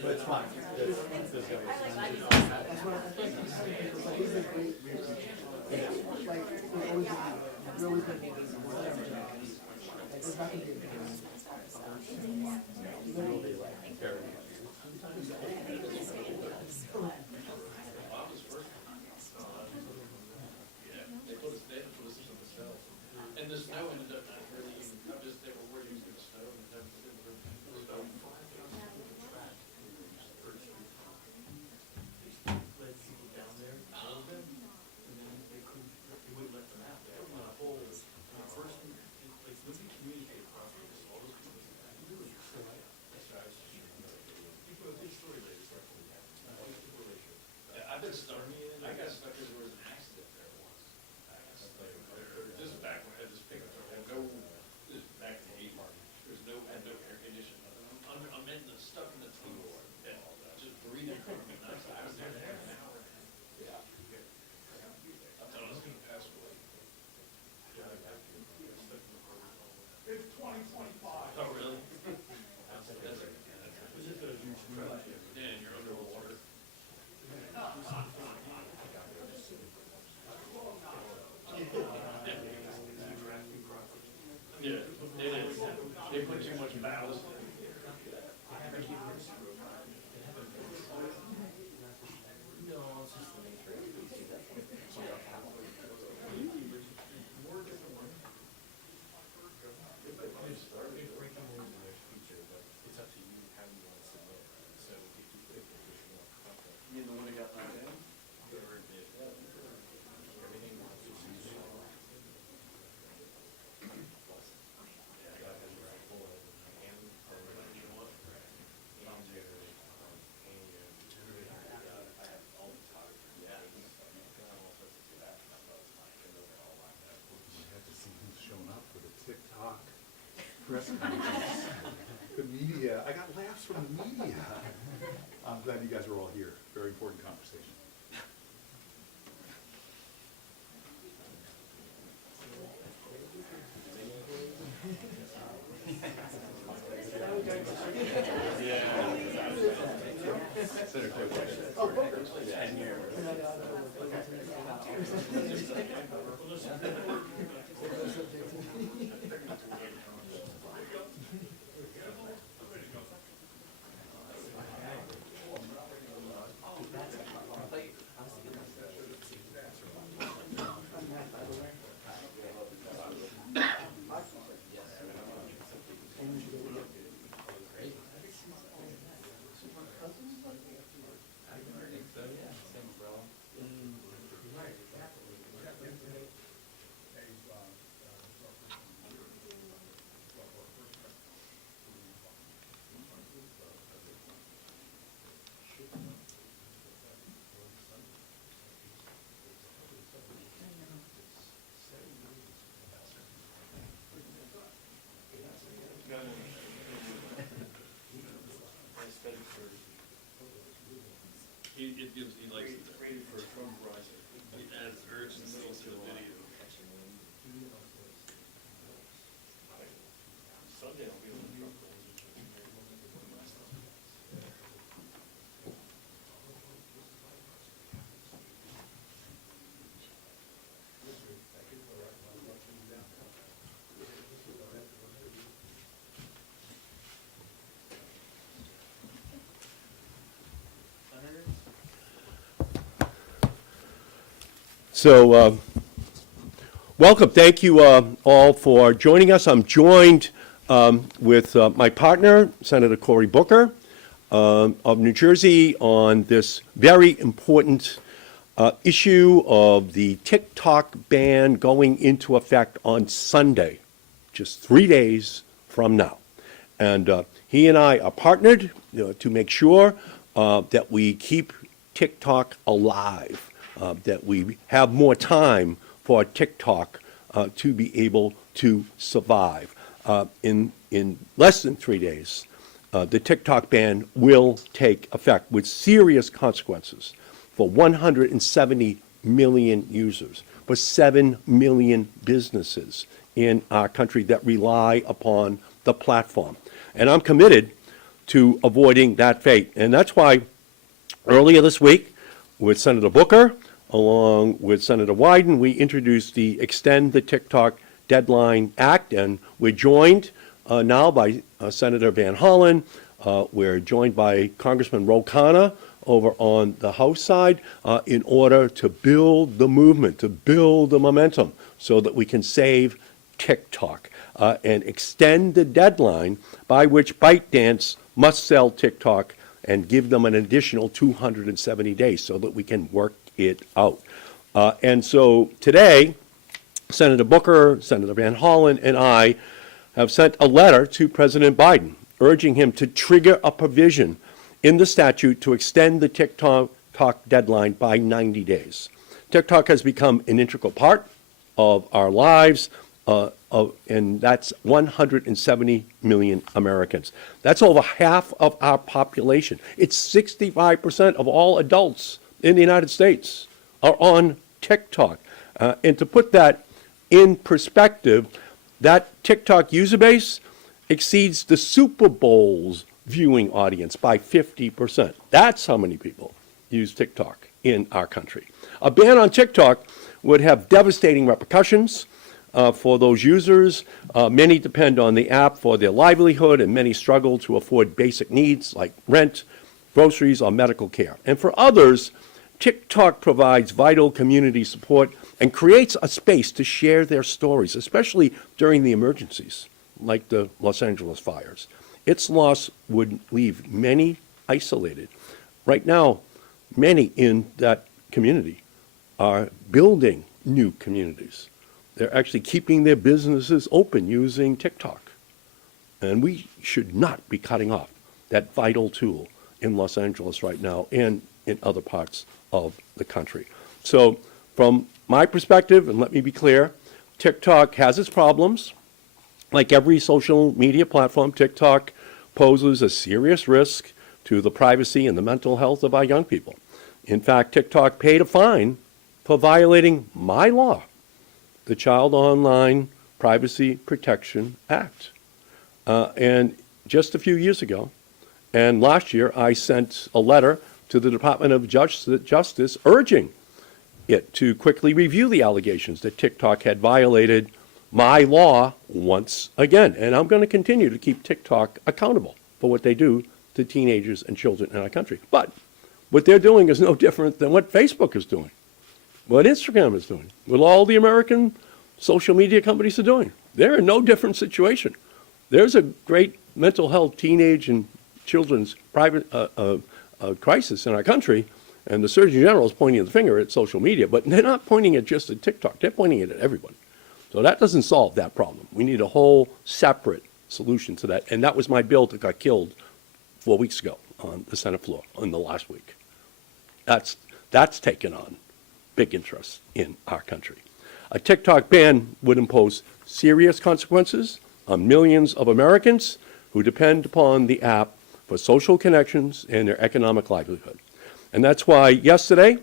But it's fine. And the snow ended up not really even, they were worried it was gonna snow, and then it didn't really snow. Led people down there, told them, and then they wouldn't let them out. They were on a whole, first, like, nobody communicated properly, so all those people, really, that's right. People, a good story later, start to people later. Yeah, I've been stuck, I got stuck because there was an accident there once. I got stuck there, this is back when I had this pickup truck, I had this is back in the '80s, there's had no air conditioning. I'm stuck in the tunnel, and just breathing carbon monoxide. I was there for an hour. Yeah. I thought I was gonna pass away. It's 2025. Oh, really? That's It's just a huge truck. yeah, and you're underwater. Yeah, it is. They put too much ballast in it. No, it's just the nature of it. Breaking news in their future, but it's up to you how you want to submit. So if you do additional content. You mean the one that got knocked down? Everything wants to see. You have to see who's showing up for the TikTok press conference. The media, I got laughs from the media. I'm glad you guys are all here. Very important conversation. He likes it. Rated for Trump rising. He adds urgency to the video. Sunday I'll be on the Trump rolls. So, welcome. Thank you all for joining us. I'm joined with my partner, Senator Cory Booker of New Jersey, on this very important issue of the TikTok ban going into effect on Sunday, just 3 days from now. And he and I are partnered to make sure that we keep TikTok alive. That we have more time for TikTok to be able to survive. In less than 3 days, the TikTok ban will take effect with serious consequences for 170 million users, for 7 million businesses in our country that rely upon the platform. And I'm committed to avoiding that fate. And that's why earlier this week, with Senator Booker, along with Senator Wyden, we introduced the Extend the TikTok Deadline Act, and we're joined now by Senator Van Hollen. We're joined by Congressman Ro Khanna over on the House side in order to build the movement, to build the momentum so that we can save TikTok and extend the deadline by which ByteDance must sell TikTok and give them an additional 270 days so that we can work it out. And so today, Senator Booker, Senator Van Hollen, and I have sent a letter to President Biden urging him to trigger a provision in the statute to extend the TikTok deadline by 90 days. TikTok has become an integral part of our lives, and that's 170 million Americans. That's over half of our population. It's 65% of all adults in the United States are on TikTok. And to put that in perspective, that TikTok user base exceeds the Super Bowl's viewing audience by 50%. That's how many people use TikTok in our country. A ban on TikTok would have devastating repercussions for those users. Many depend on the app for their livelihood, and many struggle to afford basic needs like rent, groceries, or medical care. And for others, TikTok provides vital community support and creates a space to share their stories, especially during the emergencies, like the Los Angeles fires. Its loss would leave many isolated. Right now, many in that community are building new communities. They're actually keeping their businesses open using TikTok. And we should not be cutting off that vital tool in Los Angeles right now and in other parts of the country. So from my perspective, and let me be clear, TikTok has its problems. Like every social media platform, TikTok poses a serious risk to the privacy and the mental health of our young people. In fact, TikTok paid a fine for violating my law, the Child Online Privacy Protection Act. And just a few years ago, and last year, I sent a letter to the Department of Justice urging it to quickly review the allegations that TikTok had violated my law once again. And I'm going to continue to keep TikTok accountable for what they do to teenagers and children in our country. But what they're doing is no different than what Facebook is doing, what Instagram is doing, what all the American social media companies are doing. They're in no different situation. There's a great mental health teenage and children's private crisis in our country, and the Surgeon General is pointing the finger at social media, but they're not pointing it just at TikTok. They're pointing it at everyone. So that doesn't solve that problem. We need a whole separate solution to that, and that was my bill that got killed 4 weeks ago on the Senate floor in the last week. That's taken on big interest in our country. A TikTok ban would impose serious consequences on millions of Americans who depend upon the app for social connections and their economic livelihood. And that's why yesterday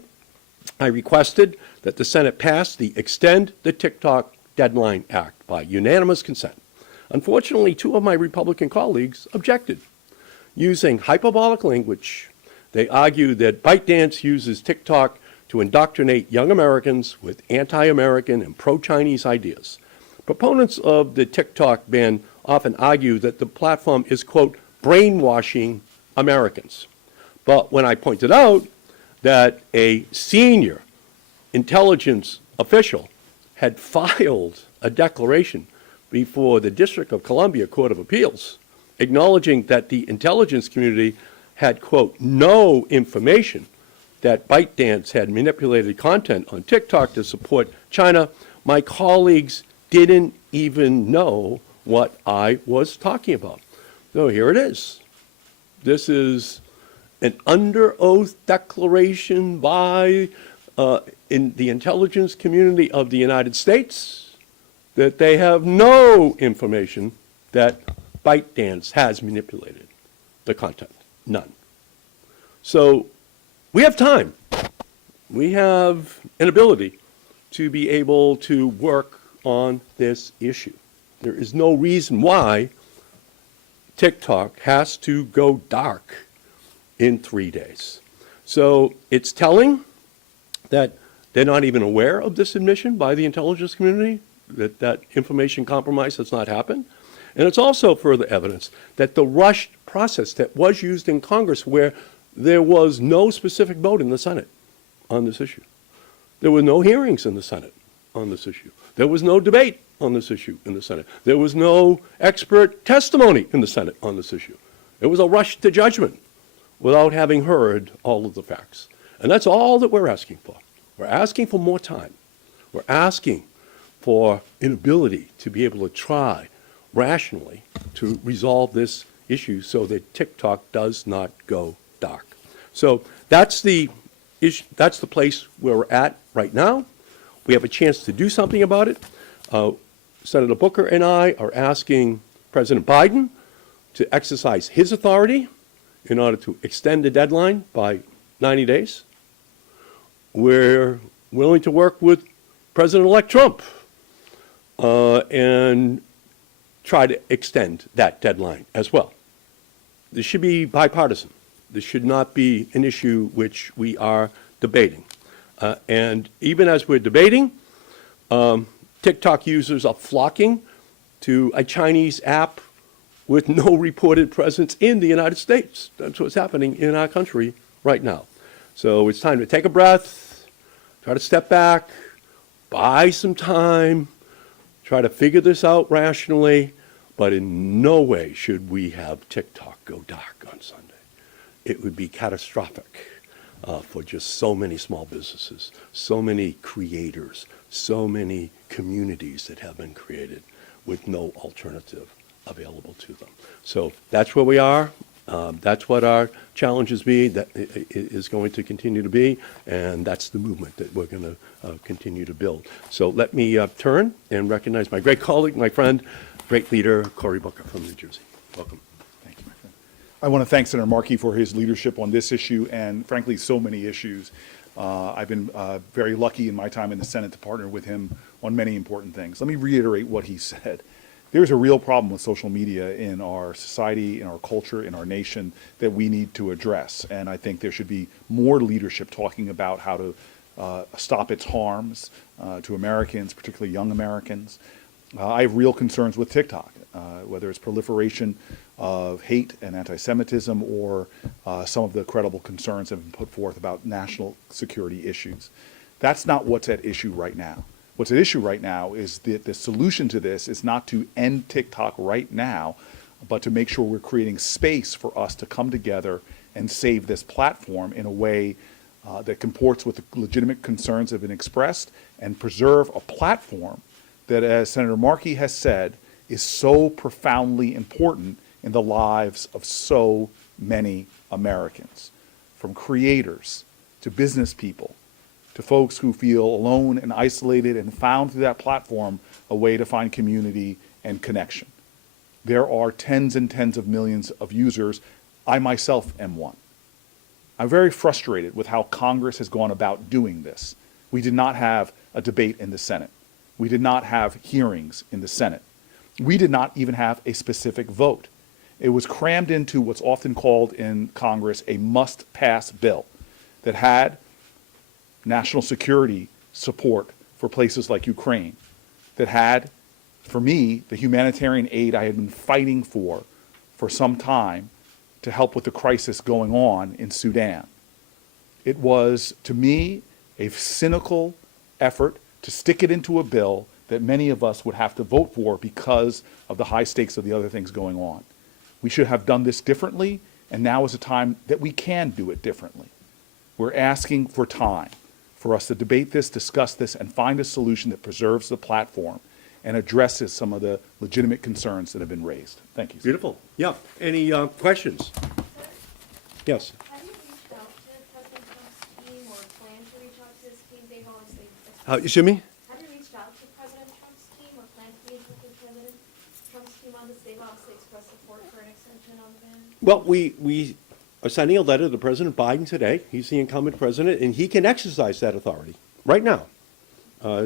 I requested that the Senate pass the Extend the TikTok Deadline Act by unanimous consent. Unfortunately, two of my Republican colleagues objected. Using hyperbolic language, they argued that ByteDance uses TikTok to indoctrinate young Americans with anti-American and pro-Chinese ideas. Proponents of the TikTok ban often argue that the platform is, quote, brainwashing Americans. But when I pointed out that a senior intelligence official had filed a declaration before the District of Columbia Court of Appeals, acknowledging that the intelligence community had, quote, no information that ByteDance had manipulated content on TikTok to support China, my colleagues didn't even know what I was talking about. So here it is. This is an under oath declaration by in the intelligence community of the United States that they have no information that ByteDance has manipulated the content. None. So we have time. we have an ability to be able to work on this issue. There is no reason why TikTok has to go dark in 3 days. So it's telling that they're not even aware of this admission by the intelligence community, that that information compromise has not happened. And it's also further evidence that the rushed process that was used in Congress, where there was no specific vote in the Senate on this issue. There were no hearings in the Senate on this issue. There was no debate on this issue in the Senate. There was no expert testimony in the Senate on this issue. It was a rush to judgment without having heard all of the facts. And that's all that we're asking for. We're asking for more time. We're asking for an ability to be able to try rationally to resolve this issue so that TikTok does not go dark. So that's the issue, that's the place where we're at right now. We have a chance to do something about it. Senator Booker and I are asking President Biden to exercise his authority in order to extend the deadline by 90 days. We're willing to work with President-elect Trump and try to extend that deadline as well. This should be bipartisan. This should not be an issue which we are debating. And even as we're debating, TikTok users are flocking to a Chinese app with no reported presence in the United States. That's what's happening in our country right now. So it's time to take a breath, try to step back, buy some time, try to figure this out rationally, but in no way should we have TikTok go dark on Sunday. It would be catastrophic for just so many small businesses, so many creators, so many communities that have been created with no alternative available to them. So that's where we are. That's what our challenges be, that is going to continue to be, and that's the movement that we're going to continue to build. So let me turn and recognize my great colleague, my friend, great leader, Cory Booker from New Jersey. Welcome. Thank you, my friend. I want to thank Senator Markey for his leadership on this issue and, frankly, so many issues. I've been very lucky in my time in the Senate to partner with him on many important things. Let me reiterate what he said. There's a real problem with social media in our society, in our culture, in our nation that we need to address. And I think there should be more leadership talking about how to stop its harms to Americans, particularly young Americans. I have real concerns with TikTok, whether it's proliferation of hate and anti-Semitism or some of the credible concerns that have been put forth about national security issues. That's not what's at issue right now. What's at issue right now is that the solution to this is not to end TikTok right now, but to make sure we're creating space for us to come together and save this platform in a way that comports with the legitimate concerns that have been expressed and preserve a platform that, as Senator Markey has said, is so profoundly important in the lives of so many Americans, from creators to business people, to folks who feel alone and isolated and found through that platform a way to find community and connection. There are tens and tens of millions of users. I myself am one. I'm very frustrated with how Congress has gone about doing this. We did not have a debate in the Senate. We did not have hearings in the Senate. We did not even have a specific vote. It was crammed into what's often called in Congress a must-pass bill that had national security support for places like Ukraine, that had, for me, the humanitarian aid I had been fighting for some time to help with the crisis going on in Sudan. It was, to me, a cynical effort to stick it into a bill that many of us would have to vote for because of the high stakes of the other things going on. We should have done this differently, and now is a time that we can do it differently. We're asking for time for us to debate this, discuss this, and find a solution that preserves the platform and addresses some of the legitimate concerns that have been raised. Thank you. Beautiful. Yeah. Any questions? Yes. Have you reached out to President Trump's team or plan to reach out to his team? They've always Excuse me? Have you reached out to President Trump's team or plan to meet with President Trump's team on this? They've obviously expressed support for an extension on the ban. Well, we are sending a letter to President Biden today. He's the incumbent president, and he can exercise that authority right now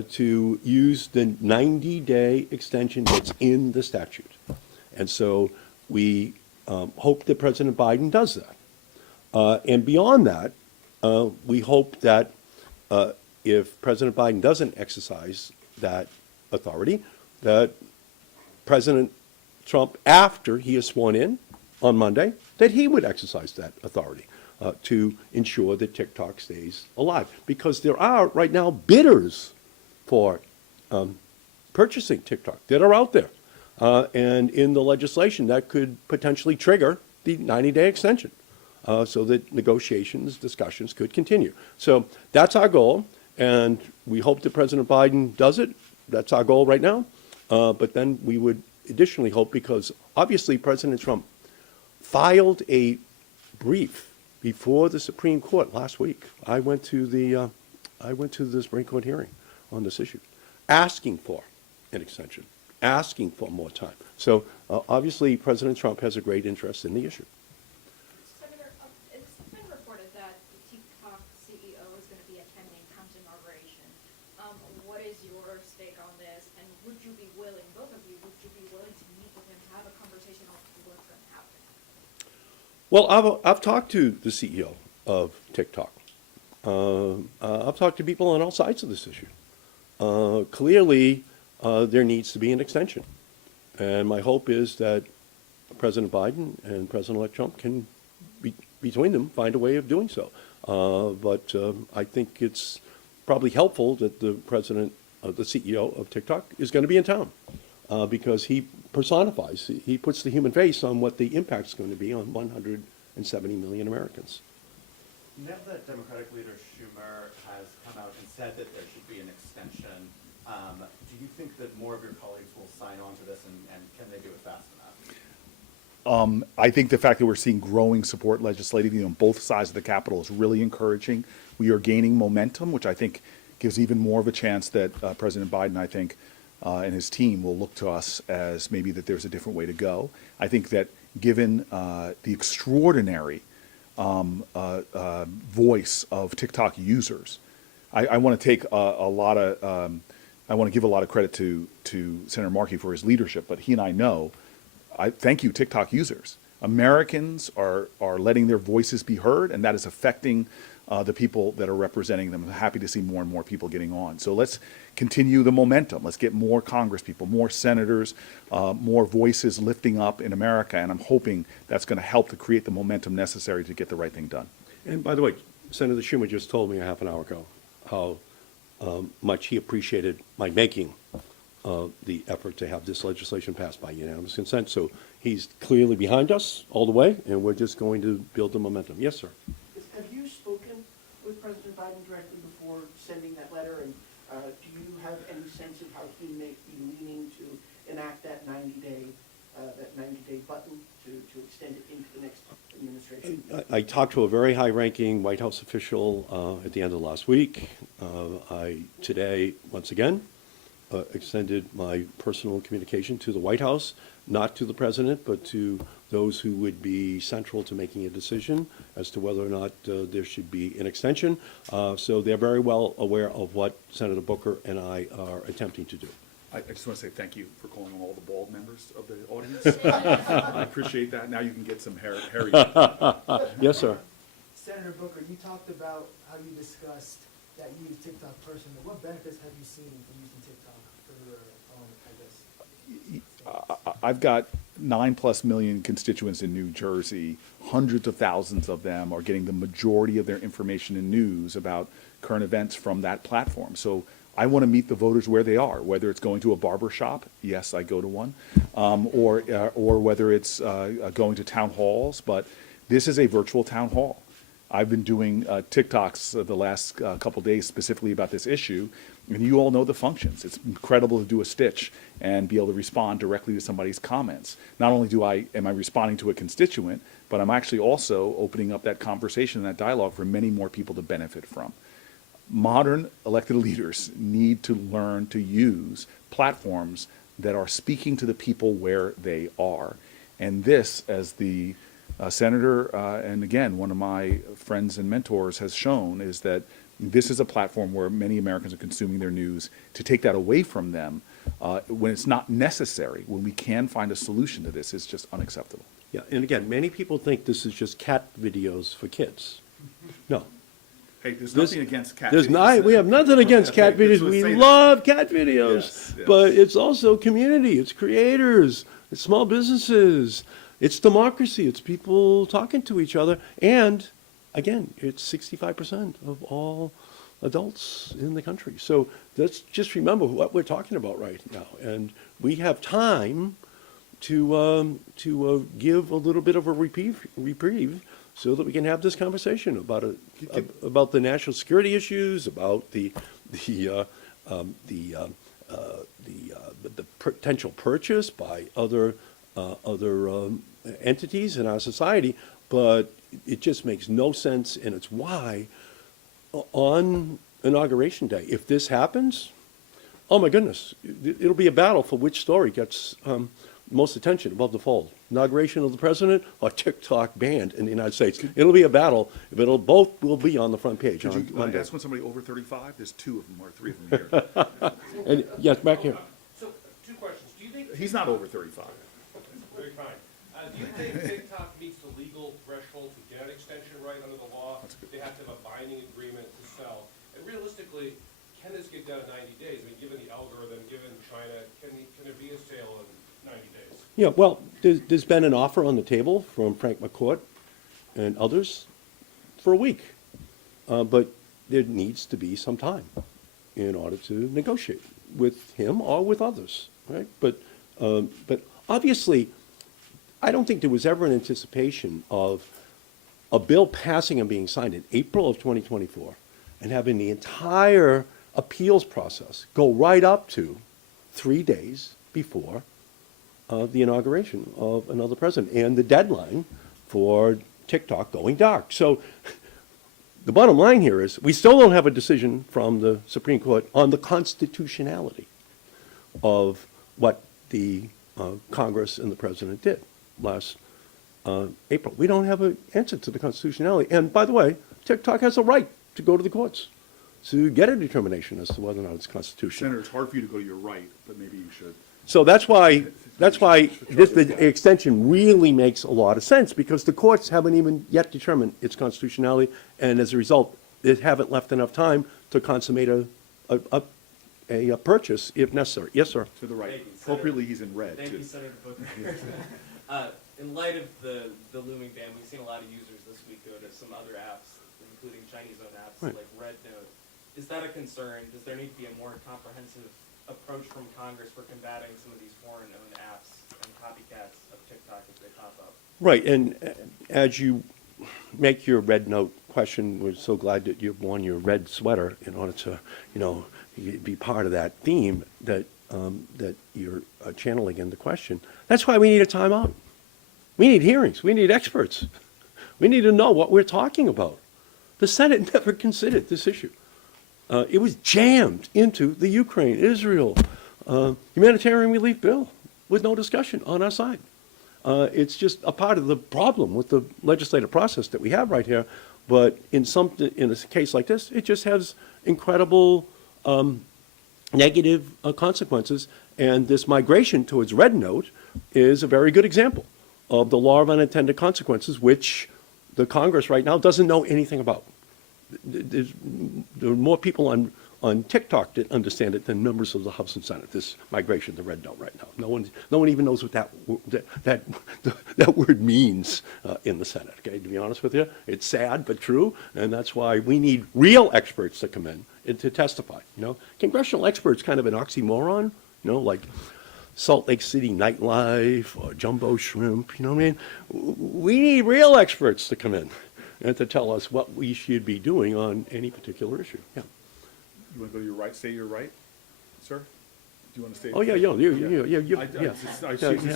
to use the 90-day extension that's in the statute. And so we hope that President Biden does that. And beyond that, we hope that if President Biden doesn't exercise that authority, that President Trump, after he is sworn in on Monday, that he would exercise that authority to ensure that TikTok stays alive. Because there are right now bidders for purchasing TikTok that are out there. And in the legislation, that could potentially trigger the 90-day extension so that negotiations, discussions could continue. So that's our goal, and we hope that President Biden does it. That's our goal right now. But then we would additionally hope, because obviously President Trump filed a brief before the Supreme Court last week. I went to the Supreme Court hearing on this issue, asking for an extension, asking for more time. So obviously President Trump has a great interest in the issue. Senator, it's been reported that the TikTok CEO is going to be attending Trump's inauguration. What is your stake on this, and would you be willing, both of you, would you be willing to meet with him to have a conversation on what's going to happen? Well, I've talked to the CEO of TikTok. I've talked to people on all sides of this issue. Clearly, there needs to be an extension. And my hope is that President Biden and President-elect Trump can, between them, find a way of doing so. But I think it's probably helpful that the president, the CEO of TikTok, is going to be in town because he personifies, he puts the human face on what the impact is going to be on 170 million Americans. Now that Democratic leader Schumer has come out and said that there should be an extension, do you think that more of your colleagues will sign on to this, and can they do it fast enough? I think the fact that we're seeing growing support legislatively on both sides of the Capitol is really encouraging. We are gaining momentum, which I think gives even more of a chance that President Biden, I think, and his team will look to us as maybe that there's a different way to go. I think that given the extraordinary voice of TikTok users, I want to take I want to give a lot of credit to Senator Markey for his leadership, but he and I know, thank you, TikTok users. Americans are letting their voices be heard, and that is affecting the people that are representing them. I'm happy to see more and more people getting on. So let's continue the momentum. Let's get more Congress people, more senators, more voices lifting up in America, and I'm hoping that's going to help to create the momentum necessary to get the right thing done. And by the way, Senator Schumer just told me a half an hour ago how much he appreciated my making the effort to have this legislation passed by unanimous consent. So he's clearly behind us all the way, and we're just going to build the momentum. Yes, sir. Have you spoken with President Biden directly before sending that letter? And do you have any sense of how he may be leaning to enact that 90-day button to extend it into the next administration? I talked to a very high-ranking White House official at the end of last week. I today, once again, extended my personal communication to the White House, not to the president, but to those who would be central to making a decision as to whether or not there should be an extension. So they're very well aware of what Senator Booker and I are attempting to do. I just want to say thank you for calling on all the bald members of the audience. I appreciate that. Now you can get some hairy. Yes, sir. Senator Booker, you talked about how you discussed that you use TikTok personally. What benefits have you seen from using TikTok for your own, I guess? I've got 9+ million constituents in New Jersey. Hundreds of thousands of them are getting the majority of their information and news about current events from that platform. So I want to meet the voters where they are, whether it's going to a barber shop, yes, I go to one, or whether it's going to town halls, but this is a virtual town hall. I've been doing TikToks the last couple days specifically about this issue, and you all know the functions. It's incredible to do a stitch and be able to respond directly to somebody's comments. Not only am I responding to a constituent, but I'm actually also opening up that conversation and that dialogue for many more people to benefit from. Modern elected leaders need to learn to use platforms that are speaking to the people where they are. And this, as the Senator, and again, one of my friends and mentors has shown is that this is a platform where many Americans are consuming their news. To take that away from them when it's not necessary, when we can find a solution to this, is just unacceptable. Yeah, and again, many people think this is just cat videos for kids. No. Hey, there's This- nothing against cat There's videos. not, we have nothing against cat Okay, videos. let's We say that. love cat videos. Yes, yes. But it's also community, it's creators, it's small businesses, it's democracy, it's people talking to each other. And again, it's 65% of all adults in the country. So let's just remember what we're talking about right now. And we have time to give a little bit of a reprieve so that we can have this conversation about the national security issues, about the potential purchase by other entities in our society. But it just makes no sense, and it's why on Inauguration Day, if this happens, oh my goodness, it'll be a battle for which story gets most attention above the fold. Inauguration of the president or TikTok banned in the United States. It'll be a battle, but both will be on the front page Could on you Monday. ask when somebody over 35? There's 2 of them or 3 of them here. And yes, back here. So, two questions. Do you think? He's not over 35. Very fine. Do you think TikTok meets the legal threshold to get an extension right under the law? They have to have a binding agreement to sell. And realistically, can this get done in 90 days? I mean, given the algorithm, given China, can there be a sale in 90 days? Yeah, well, there's been an offer on the table from Frank McCourt and others for a week. But there needs to be some time in order to negotiate with him or with others, right? But obviously, I don't think there was ever an anticipation of a bill passing and being signed in April of 2024 and having the entire appeals process go right up to 3 days before the inauguration of another president and the deadline for TikTok going dark. So the bottom line here is we still don't have a decision from the Supreme Court on the constitutionality of what the Congress and the president did last April. We don't have an answer to the constitutionality. And by the way, TikTok has a right to go to the courts to get a determination as to whether or not it's constitutional. Senator, it's hard for you to go to your right, but maybe you should. So that's why the extension really makes a lot of sense, because the courts haven't even yet determined its constitutionality, and as a result, they haven't left enough time to consummate a purchase if necessary. Yes, sir. To the right. Thank you, Senator. Appropriately, he's in red, Thank too. you, Senator Booker. In light of the looming ban, we've seen a lot of users this week go to some other apps, including Chinese-owned apps Right. like RedNote. Is that a concern? Does there need to be a more comprehensive approach from Congress for combating some of these foreign-owned apps and copycats of TikTok as they pop up? Right, and as you make your red note question, we're so glad that you've worn your red sweater in order to, be part of that theme that you're channeling in the question. That's why we need a timeout. We need hearings. We need experts. We need to know what we're talking about. The Senate never considered this issue. It was jammed into the Ukraine-Israel humanitarian relief bill with no discussion on our side. It's just a part of the problem with the legislative process that we have right here. But in a case like this, it just has incredible negative consequences. And this migration towards red note is a very good example of the law of unintended consequences, which the Congress right now doesn't know anything about. There are more people on TikTok that understand it than members of the House and Senate, this migration to red note right now. No one even knows what that word means in the Senate, okay, to be honest with you. It's sad but true, and that's why we need real experts to come in and to testify, Congressional experts kind of an oxymoron, like Salt Lake City nightlife or jumbo shrimp, you know what I mean? We need real experts to come in and to tell us what we should be doing on any particular issue. Yeah. You want to go to your right, stay to your right, sir? Do you want to stay? Oh, yeah.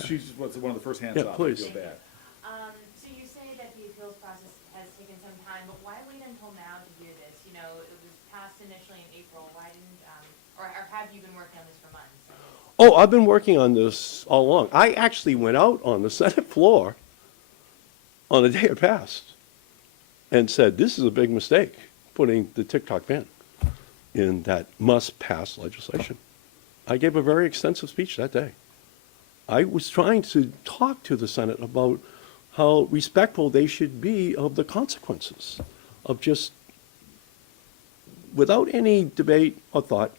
She's was one of the first hands Yeah, up. please. I feel bad. So you say that the appeals process has taken some time, but why wait until now to do this? It was passed initially in April. Why didn't, or have you been working on this for months? Oh, I've been working on this all along. I actually went out on the Senate floor on the day it passed and said, this is a big mistake, putting the TikTok ban in that must-pass legislation. I gave a very extensive speech that day. I was trying to talk to the Senate about how respectful they should be of the consequences of just, without any debate or thought,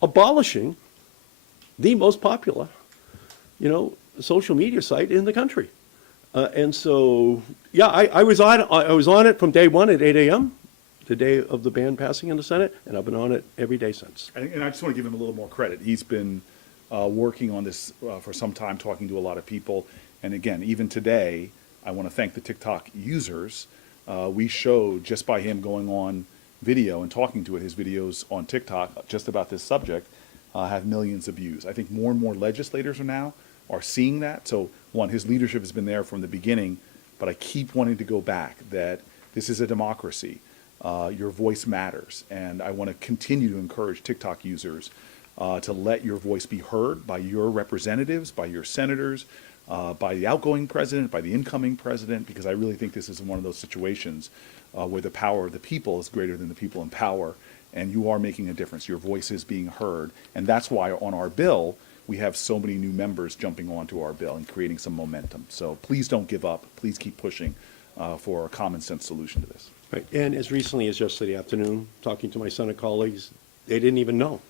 abolishing the most popular, social media site in the country. And so, yeah, I was on it from day one at 8 a.m., the day of the ban passing in the Senate, and I've been on it every day since. And I just want to give him a little more credit. He's been working on this for some time, talking to a lot of people. And again, even today, I want to thank the TikTok users. We showed, just by him going on video and talking to it, his videos on TikTok just about this subject have millions of views. I think more and more legislators are seeing that. So one, his leadership has been there from the beginning, but I keep wanting to go back that this is a democracy. Your voice matters. And I want to continue to encourage TikTok users to let your voice be heard by your representatives, by your senators, by the outgoing president, by the incoming president, because I really think this is one of those situations where the power of the people is greater than the people in power, and you are making a difference. Your voice is being heard, and that's why on our bill, we have so many new members jumping onto our bill and creating some momentum. So please don't give up. Please keep pushing for a common sense solution to this. Right. And as recently as yesterday afternoon, talking to my Senate colleagues, they didn't even know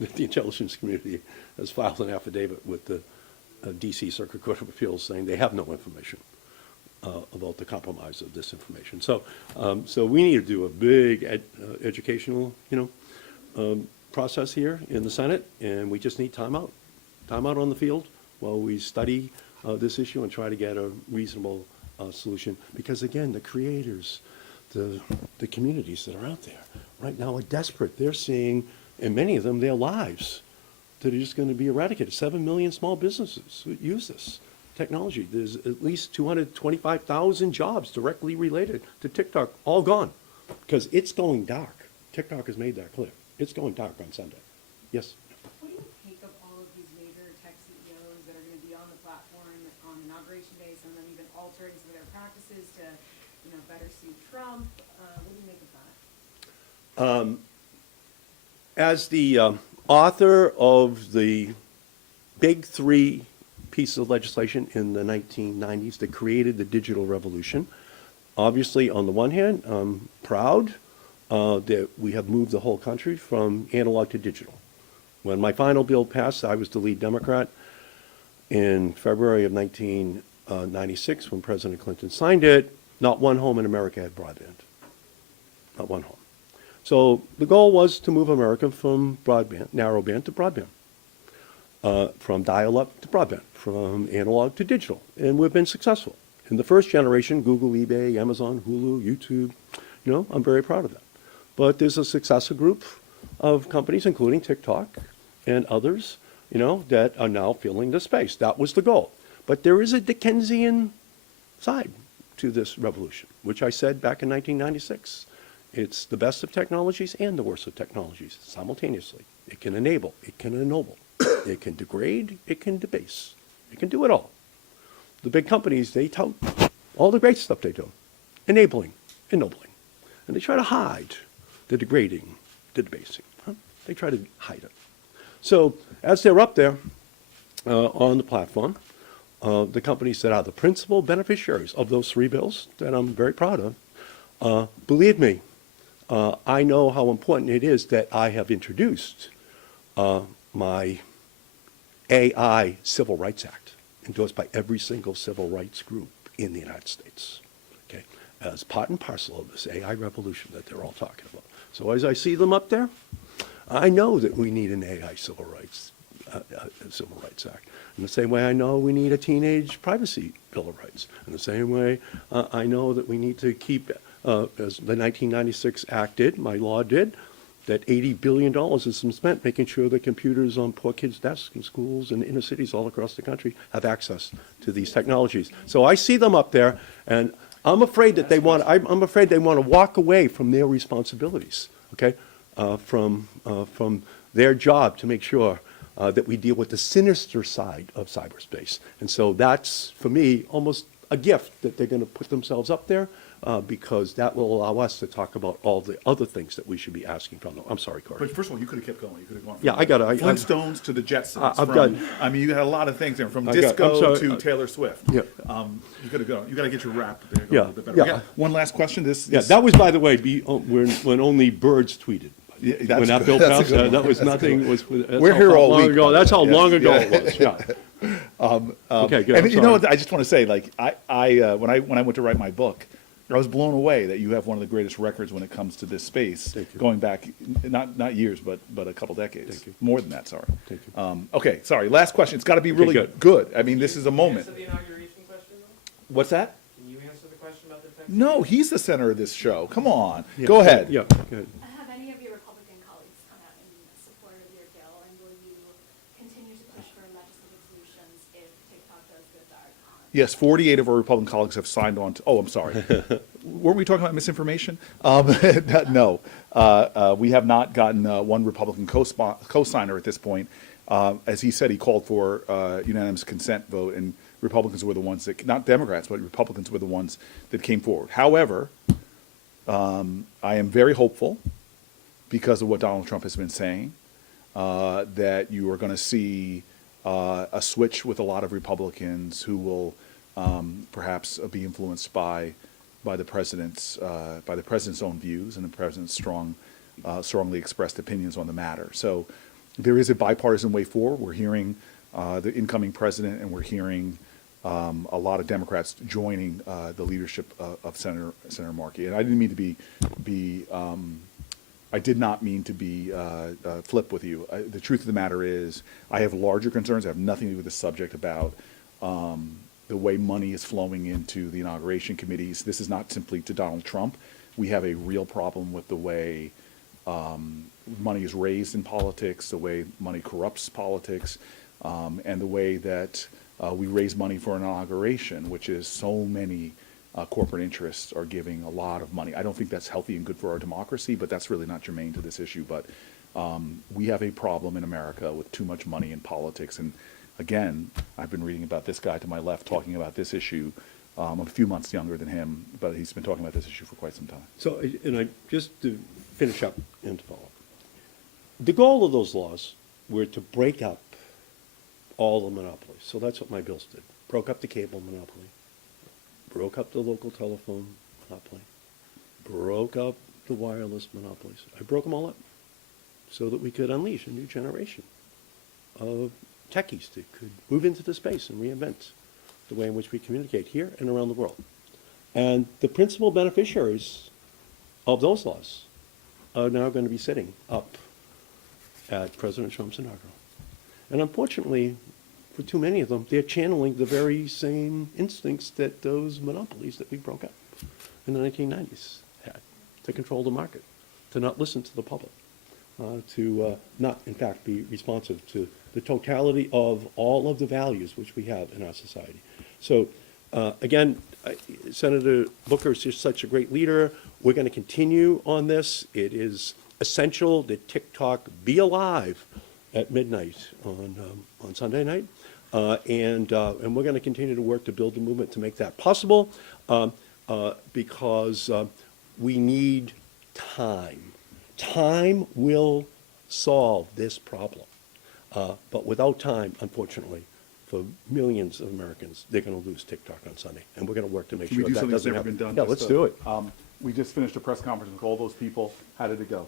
that the intelligence community has filed an affidavit with the D.C. Circuit Court of Appeals saying they have no information about the compromise of this information. So, so we need to do a big educational, process here in the Senate, and we just need time out on the field while we study this issue and try to get a reasonable solution. Because again, the creators, the communities that are out there right now are desperate. They're seeing, and many of them, their lives that are just going to be eradicated. 7 million small businesses who use this technology. There's at least 225,000 jobs directly related to TikTok, all gone, because it's going dark. TikTok has made that clear. It's going dark on Sunday. Yes? What do you think of all of these major tech CEOs that are going to be on the platform on Inauguration Day, some of them even altering some of their practices to, better suit Trump? What do you make of that? As the author of the big three pieces of legislation in the 1990s that created the digital revolution, obviously, on the one hand, I'm proud that we have moved the whole country from analog to digital. When my final bill passed, I was the lead Democrat. In February of 1996, when President Clinton signed it, not one home in America had broadband. Not one home. So the goal was to move America from broadband, narrowband to broadband, from dial-up to broadband, from analog to digital. And we've been successful. In the first generation, Google, eBay, Amazon, Hulu, YouTube, I'm very proud of that. But there's a successor group of companies, including TikTok and others, that are now filling the space. That was the goal. But there is a Dickensian side to this revolution, which I said back in 1996. It's the best of technologies and the worst of technologies simultaneously. It can enable, it can ennoble, it can degrade, it can debase. It can do it all. The big companies, they tout all the great stuff they do, enabling, ennobling. And they try to hide the degrading, the debasing. They try to hide it. So as they're up there on the platform, the companies that are the principal beneficiaries of those three bills that I'm very proud of, believe me, I know how important it is that I have introduced my AI Civil Rights Act, endorsed by every single civil rights group in the United States, okay, as part and parcel of this AI revolution that they're all talking about. So as I see them up there, I know that we need an AI Civil Rights Act. In the same way I know we need a teenage privacy Bill of Rights. In the same way I know that we need to keep, as the 1996 Act did, my law did, that $80 billion has been spent making sure that computers on poor kids' desks in schools and inner cities all across the country have access to these technologies. So I see them up there, and I'm afraid that I'm afraid they want to walk away from their responsibilities, okay, from their job to make sure that we deal with the sinister side of cyberspace. And so that's, for me, almost a gift that they're going to put themselves up there, because that will allow us to talk about all the other things that we should be asking from them. I'm sorry, Corey. But first of all, you could have kept going. You could have gone from Yeah, I gotta- I- Flintstones to the Jetsons. I've from, got- I mean, you had a lot of things there, from I'm disco sorry, to Taylor Swift. Yeah. You could have gone. You got to get your rap there Yeah, a little bit better. yeah. We got one last question. Yeah, that was, by the way, when only birds tweeted. Yeah, that's When that good. bill That's a passed, good one. that was That's a good nothing, one. that's We're how here all long week, ago. by the That's way. how Yes, long ago yeah. it was, yeah. Okay, good, And I'm you know sorry. what? I just want to say, like, when I went to write my book, I was blown away that you have one of the greatest records when it comes to this space, Thank you. going back not years, but a couple decades. Thank you. More than that, sorry. Thank you. Okay, sorry. Last question. It's got to be really good. good. I mean, this is a Can you moment. answer the inauguration question, though? What's that? Can you answer the question about the text? No, he's the center of this show. Come on. Yeah, Go ahead. Yeah, go ahead. Have any of your Republican colleagues come out in support of your bill, and will you continue to push for legislative solutions if TikTok does go dark on? Yes, 48 of our Republican colleagues have signed on to, oh, I'm sorry. Weren't we talking about misinformation? No. We have not gotten one Republican co-signer at this point. As he said, he called for unanimous consent vote, and Republicans were the ones that, not Democrats, but Republicans were the ones that came forward. However, I am very hopeful, because of what Donald Trump has been saying, that you are going to see a switch with a lot of Republicans who will perhaps be influenced by the president's own views and the president's strongly expressed opinions on the matter. So there is a bipartisan way forward. We're hearing the incoming president, and we're hearing a lot of Democrats joining the leadership of Senator Markey. And I didn't mean to be I did not mean to be flip with you. The truth of the matter is, I have larger concerns. I have nothing to do with the subject about the way money is flowing into the inauguration committees. This is not simply to Donald Trump. We have a real problem with the way money is raised in politics, the way money corrupts politics, and the way that we raise money for an inauguration, which is so many corporate interests are giving a lot of money. I don't think that's healthy and good for our democracy, but that's really not germane to this issue. But we have a problem in America with too much money in politics. And again, I've been reading about this guy to my left talking about this issue. I'm a few months younger than him, but he's been talking about this issue for quite some time. So, and I, just to finish up and to follow up, the goal of those laws were to break up all the monopolies. So that's what my bills did. Broke up the cable monopoly, broke up the local telephone monopoly, broke up the wireless monopolies. I broke them all up so that we could unleash a new generation of techies that could move into the space and reinvent the way in which we communicate here and around the world. And the principal beneficiaries of those laws are now going to be sitting up at President Trump's inaugural. And unfortunately, for too many of them, they're channeling the very same instincts that those monopolies that we broke up in the 1990s had, to control the market, to not listen to the public, to not, in fact, be responsive to the totality of all of the values which we have in our society. So, again, Senator Booker is just such a great leader. We're going to continue on this. It is essential that TikTok be alive at midnight on Sunday night. And we're going to continue to work to build the movement to make that possible, because we need time. Time will solve this problem. But without time, unfortunately, for millions of Americans, they're going to lose TikTok on Sunday. And we're going to work to make Can sure we do that something that's doesn't never happen. been done? Yeah, Just let's to- do it. We just finished a press conference with all those people. How did it go?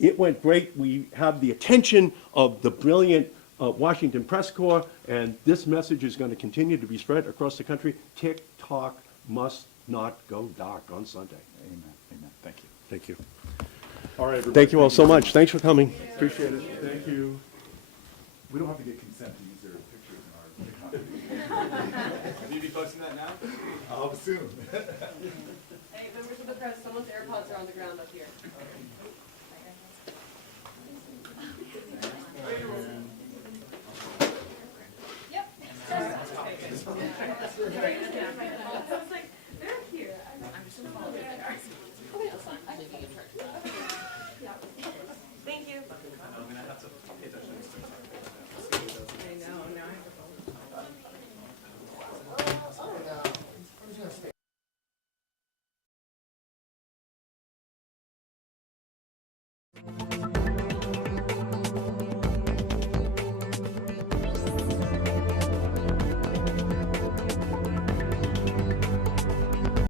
It went great. We have the attention of the brilliant Washington Press Corps, and this message is going to continue to be spread across the country. TikTok must not go dark on Sunday. Amen. Amen. Thank you. Thank you. All right, everybody. Thank you all so much. Thanks for coming. Appreciate it. Thank you. We don't have to get consent to use their pictures in our. Will you be posting that now? I'll soon. Hey, members of the press, someone's AirPods are on the ground up here.